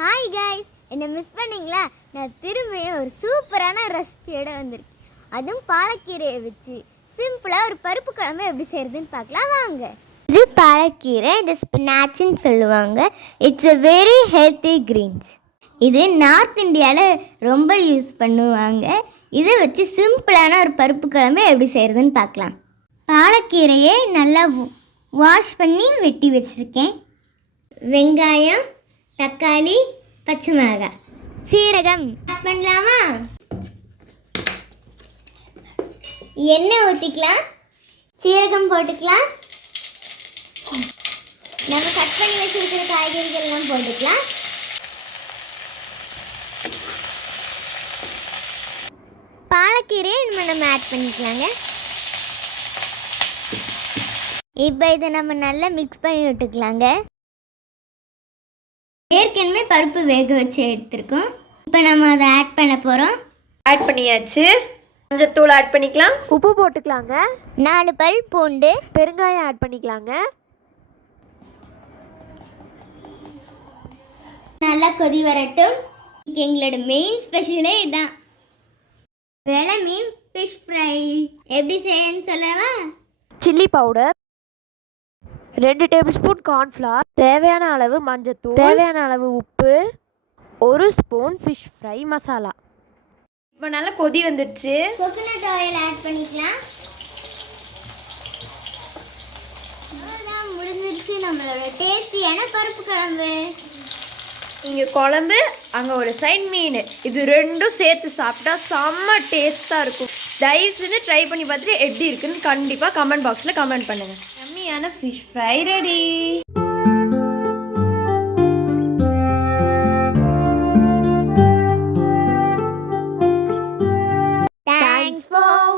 Hi guys என்னை miss பண்ணீங்களா? நான் திரும்பியும் ஒரு சூப்பரான ரெசிபியோட வந்திருக்கேன். அதுவும் பாலக்கீரையை வச்சு. சிம்பிளாக ஒரு பருப்பு குழம்பு எப்படி செய்யறதுன்னு பார்க்கலாம். வாங்க. இது பாலக்கீரை இது ஸ்பினாச்சுன்னு சொல்லுவாங்க. It's a very healthy greens இது நார்த் இந்தியாவில் ரொம்ப யூஸ் பண்ணுவாங்க. இதை வச்சு சிம்பிளான ஒரு பருப்பு குழம்பு எப்படி செய்கிறதுன்னு பார்க்கலாம். பாலக்கீரையை நல்லா வாஷ் பண்ணி வெட்டி வச்சுருக்கேன். வெங்காயம் தக்காளி பச்சை மிளகாய். சீரகம். பண்ணலாமா? எண்ணெய் ஊற்றிக்கலாம் சீரகம் போட்டுக்கலாம். நம்ம கட் பண்ணி வச்சிருக்கிற காய்கறிகள்லாம் போட்டுக்கலாம். பாலக்கீரையை நம்ம நம்ம ஆட் பண்ணிக்கலாங்க. இப்போ இதை நம்ம நல்லா மிக்ஸ் பண்ணி விட்டுக்கலாங்க. ஏற்கனவே பருப்பு வேக வச்சு எடுத்திருக்கோம். இப்போ நம்ம அதை ஆட் பண்ண போகிறோம் ஆட் பண்ணியாச்சு. மஞ்சத்தூள் ஆட் பண்ணிக்கலாம். உப்பு போட்டுக்கலாங்க. நாலு பல் பூண்டு. பெருங்காயம் ஆட் பண்ணிக்கலாங்க. நல்லா கொதி வரட்டும். எங்களோட மெயின் ஸ்பெஷலே இதான். வெலை மீன் ஃபிஷ் ஃப்ரை எப்படி செய்யன்னு சொல்லவா? சில்லி பவுடர் ரெண்டு டேபிள் ஸ்பூன் கார்ன்ஃப்ளவர் தேவையான அளவு மஞ்சத்தூள் தேவையான அளவு உப்பு ஒரு ஸ்பூன் ஃபிஷ் ஃப்ரை மசாலா இப்போ நல்லா கொதி வந்துடுச்சு. கோகனட் ஆயில் ஆட் பண்ணிக்கலாம். அவ்வளோதான் முடிஞ்சிருச்சு நம்மளோட டேஸ்டியான பருப்பு குழம்பு. இங்கே குழம்பு அங்கே ஒரு சைட் மீன் இது ரெண்டும் சேர்த்து சாப்பிட்டா செம்ம டேஸ்ட்டாக இருக்கும். தயவு செஞ்சு ட்ரை பண்ணி பார்த்துட்டு எப்படி இருக்குன்னு கண்டிப்பாக கமெண்ட் பாக்ஸில் கமெண்ட் பண்ணுங்கள் செம்மையான fish fry ready thanks for வாட்சிங்